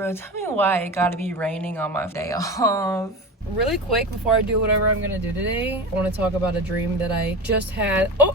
Bro, tell me why it gotta be raining on my day off. Really quick, before I do whatever I'm gonna do today, I wanna talk about a dream that I just had. Oh!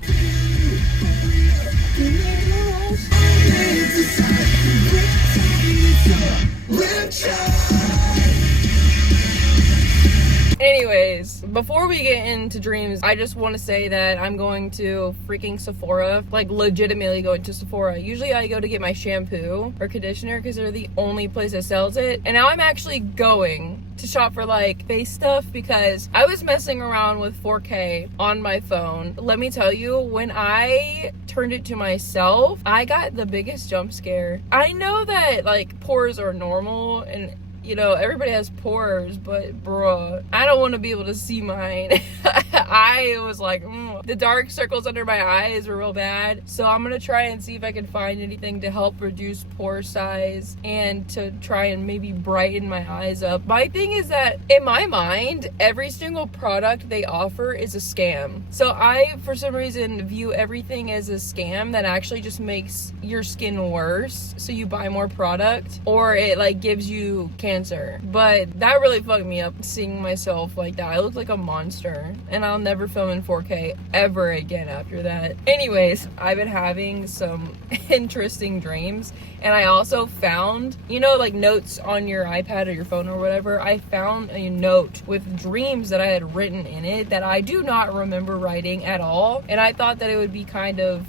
Anyways, before we get into dreams, I just want to say that I'm going to freaking Sephora, like legitimately going to Sephora. Usually I go to get my shampoo or conditioner because they're the only place that sells it. And now I'm actually going to shop for like face stuff because I was messing around with 4K on my phone. Let me tell you, when I turned it to myself, I got the biggest jump scare. I know that like pores are normal and you know, everybody has pores, but bruh, I don't want to be able to see mine. I was like, the dark circles under my eyes were real bad. So I'm going to try and see if I can find anything to help reduce pore size and to try and maybe brighten my eyes up. My thing is that in my mind, every single product they offer is a scam. So I, for some reason, view everything as a scam that actually just makes your skin worse. So you buy more product or it like gives you cancer. But that really fucked me up seeing myself like that. I looked like a monster and I'll never film in 4K ever again after that. Anyways, I've been having some interesting dreams and I also found, you know, like notes on your iPad or your phone or whatever. I found a note with dreams that I had written in it that I do not remember writing at all, and I thought that it would be kind of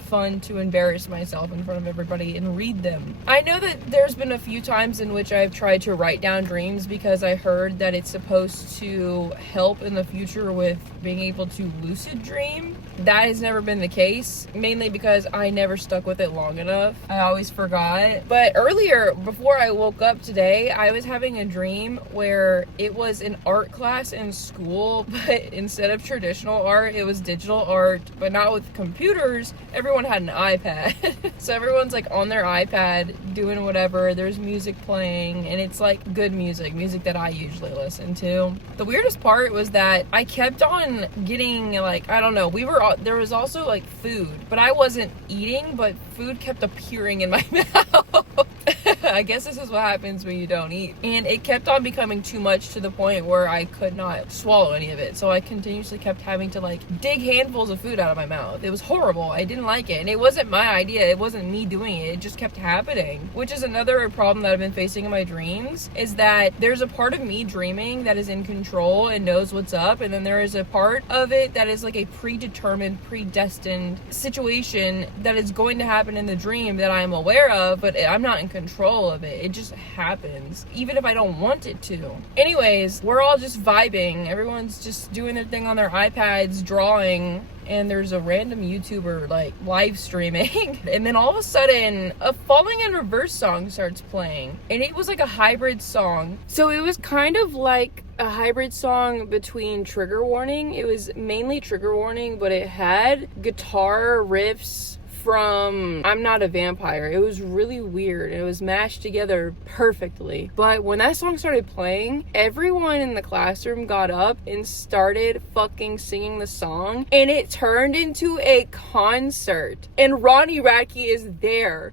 fun to embarrass myself in front of everybody and read them. I know that there's been a few times in which I've tried to write down dreams because I heard that it's supposed to help in the future with being able to lucid dream. That has never been the case, mainly because I never stuck with it long enough. I always forgot. But earlier, before I woke up today, I was having a dream where it was an art class in school, but instead of traditional art, it was digital art, but not with computers. Everyone had an iPad. So everyone's like on their iPad doing whatever. There's music playing, and it's like good music that I usually listen to. The weirdest part was that I kept on getting like, I don't know, there was also like food, but I wasn't eating, but food kept appearing in my mouth. I guess this is what happens when you don't eat. And it kept on becoming too much to the point where I could not swallow any of it. So I continuously kept having to like dig handfuls of food out of my mouth. It was horrible. I didn't like it. And it wasn't my idea. It wasn't me doing it. It just kept happening. Which is another problem that I've been facing in my dreams, is that there's a part of me dreaming that is in control and knows what's up. And then there is a part of it that is like a predetermined, predestined situation that is going to happen in the dream that I'm aware of, but I'm not in control of it. It just happens, even if I don't want it to. Anyways, we're all just vibing. Everyone's just doing their thing on their iPads, drawing, and there's a random YouTuber like live streaming. And then all of a sudden, a Falling in Reverse song starts playing. And it was like a hybrid song. So it was kind of like a hybrid song between Trigger Warning. It was mainly Trigger Warning, but it had guitar riffs from I'm Not a Vampire. It was really weird. It was mashed together perfectly. But when that song started playing, everyone in the classroom got up and started fucking singing the song, and it turned into a concert. And Ronnie Radke is there.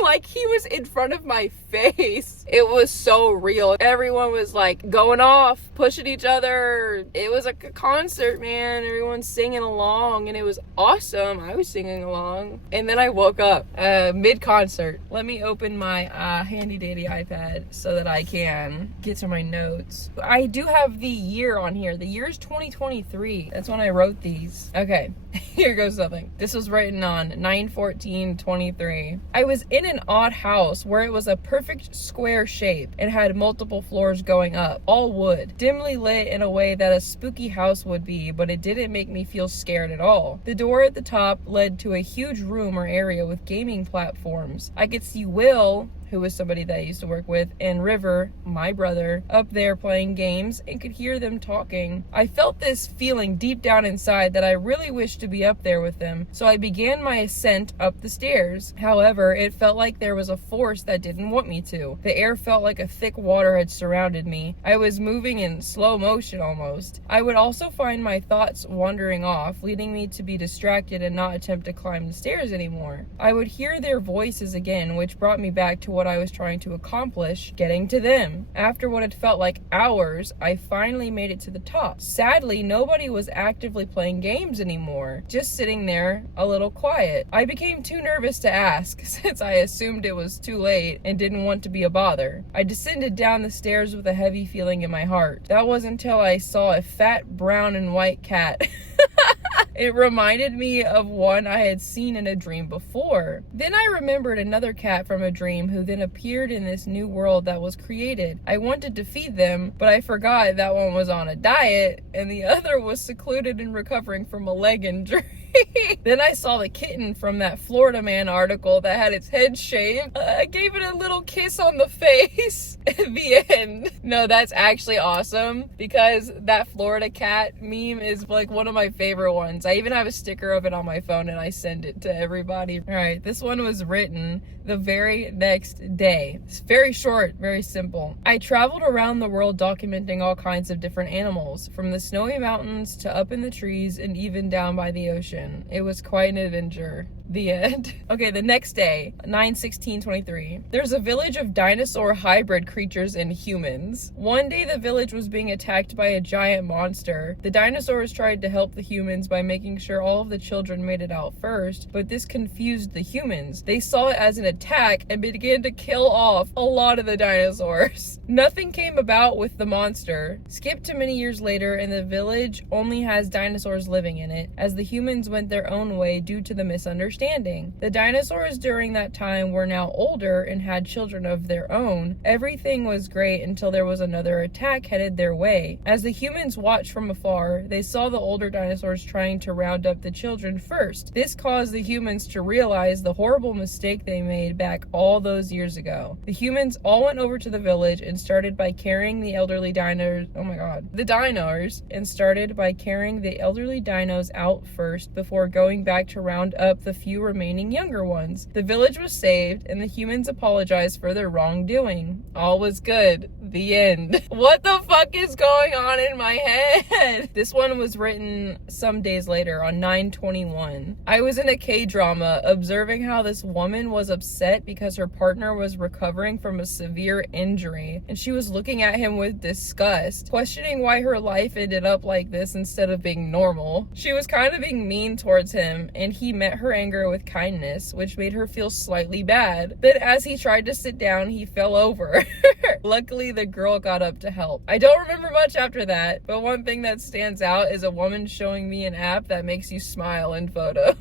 Like, he was in front of my face. It was so real. Everyone was like going off, pushing each other. It was like a concert, man. Everyone's singing along, and it was awesome. I was singing along. And then I woke up mid-concert. Let me open my handy dandy iPad so that I can get to my notes. I do have the year on here. The year is 2023. That's when I wrote these. Okay, here goes something. This was written on 9/14/23. I was in an odd house where it was a perfect square shape and had multiple floors going up, all wood, dimly lit in a way that a spooky house would be, but it didn't make me feel scared at all. The door at the top led to a huge room or area with gaming platforms. I could see Will, who was somebody that I used to work with, and River, my brother, up there playing games, and could hear them talking. I felt this feeling deep down inside that I really wished to be up there with them, so I began my ascent up the stairs. However, it felt like there was a force that didn't want me to. The air felt like a thick water had surrounded me. I was moving in slow motion almost. I would also find my thoughts wandering off, leading me to be distracted and not attempt to climb the stairs anymore. I would hear their voices again, which brought me back to what I was trying to accomplish, getting to them. After what had felt like hours, I finally made it to the top. Sadly, nobody was actively playing games anymore, just sitting there a little quiet. I became too nervous to ask since I assumed it was too late and didn't want to be a bother. I descended down the stairs with a heavy feeling in my heart. That was until I saw a fat brown and white cat. It reminded me of one I had seen in a dream before. Then I remembered another cat from a dream who then appeared in this new world that was created. I wanted to feed them, but I forgot that one was on a diet and the other was secluded and recovering from a leg injury. Then I saw the kitten from that Florida Man article that had its head shaved. I gave it a little kiss on the face. The end. No, that's actually awesome because that Florida cat meme is like one of my favorite ones. I even have a sticker of it on my phone and I send it to everybody. All right, this one was written the very next day. It's very short, very simple. I traveled around the world documenting all kinds of different animals, from the snowy mountains to up in the trees and even down by the ocean. It was quite an adventure. The end. Okay, the next day, 9/16/23. There's a village of dinosaur hybrid creatures and humans. One day the village was being attacked by a giant monster. The dinosaurs tried to help the humans by making sure all of the children made it out first, but this confused the humans. They saw it as an attack and began to kill off a lot of the dinosaurs. Nothing came about with the monster. Skip to many years later and the village only has dinosaurs living in it, as the humans went their own way due to the misunderstanding. The dinosaurs during that time were now older and had children of their own. Everything was great until there was another attack headed their way. As the humans watched from afar, they saw the older dinosaurs trying to round up the children first. This caused the humans to realize the horrible mistake they made back all those years ago. The humans all went over to the village and started by carrying the elderly dinos. Oh my god. The dinos. And started by carrying the elderly dinos out first before going back to round up the few remaining younger ones. The village was saved and the humans apologized for their wrongdoing. All was good. The end. What the fuck is going on in my head? This one was written some days later on 9/21. I was in a K-drama observing how this woman was upset because her partner was recovering from a severe injury and she was looking at him with disgust, questioning why her life ended up like this instead of being normal. She was kind of being mean towards him and he met her anger with kindness, which made her feel slightly bad. Then as he tried to sit down, he fell over. Luckily, the girl got up to help. I don't remember much after that, but one thing that stands out is a woman showing me an app that makes you smile in photos.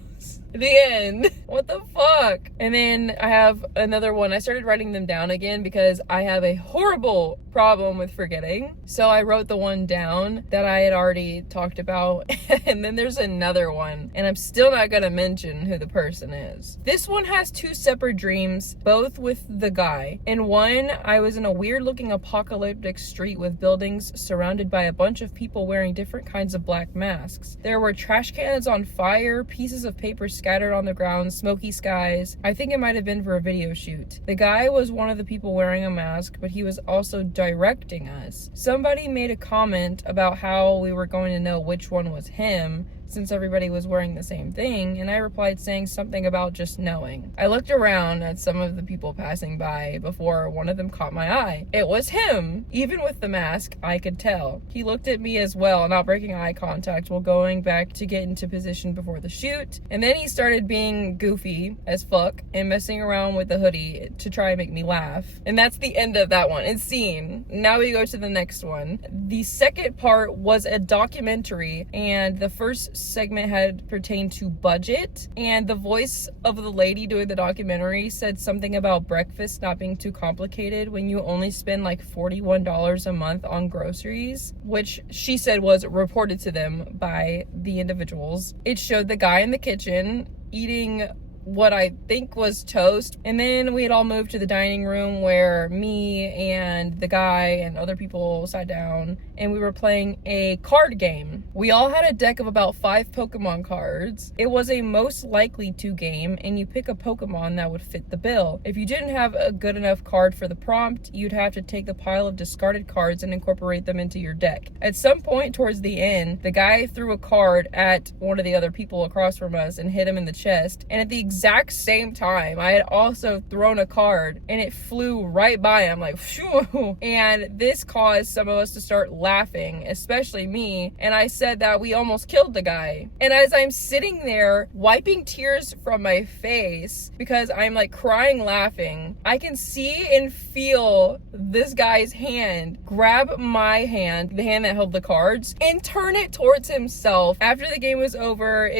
The end. What the fuck? And then I have another one. I started writing them down again because I have a horrible problem with forgetting. So I wrote the one down that I had already talked about. And then there's another one. And I'm still not going to mention who the person is. This one has two separate dreams, both with the guy. In one, I was in a weird looking apocalyptic street with buildings surrounded by a bunch of people wearing different kinds of black masks. There were trash cans on fire, pieces of paper scattered on the ground, smoky skies. I think it might have been for a video shoot. The guy was one of the people wearing a mask, but he was also directing us. Somebody made a comment about how we were going to know which one was him since everybody was wearing the same thing, and I replied saying something about just knowing. I looked around at some of the people passing by before one of them caught my eye. It was him. Even with the mask, I could tell. He looked at me as well, not breaking eye contact while going back to get into position before the shoot, and then he started being goofy as fuck and messing around with the hoodie to try and make me laugh. And that's the end of that one. It's seen. Now we go to the next one. The second part was a documentary, and the first segment had pertained to budget, and the voice of the lady doing the documentary said something about breakfast not being too complicated when you only spend like $41 a month on groceries, which she said was reported to them by the individuals. It showed the guy in the kitchen eating what I think was toast, and then we had all moved to the dining room where me and the guy and other people sat down and we were playing a card game. We all had a deck of about 5 Pokemon cards. It was a most likely to game, and you pick a Pokemon that would fit the bill. If you didn't have a good enough card for the prompt, you'd have to take the pile of discarded cards and incorporate them into your deck. At some point towards the end, the guy threw a card at one of the other people across from us and hit him in the chest, and at the exact same time, I had also thrown a card and it flew right by. I'm like, phew. And this caused some of us to start laughing, especially me. And I said that we almost killed the guy. And as I'm sitting there wiping tears from my face because I'm like crying laughing, I can see and feel this guy's hand grab my hand, the hand that held the cards, and turn it towards himself. After the game was over,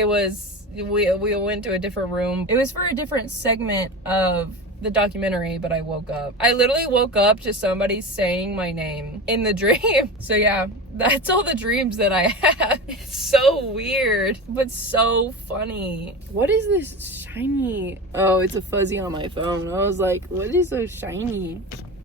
we went to a different room. It was for a different segment of the documentary, but I woke up. I literally woke up to somebody saying my name in the dream. So yeah, that's all the dreams that I have. It's so weird, but so funny. What is this shiny? Oh, it's a fuzzy on my phone. I was like, what is so shiny?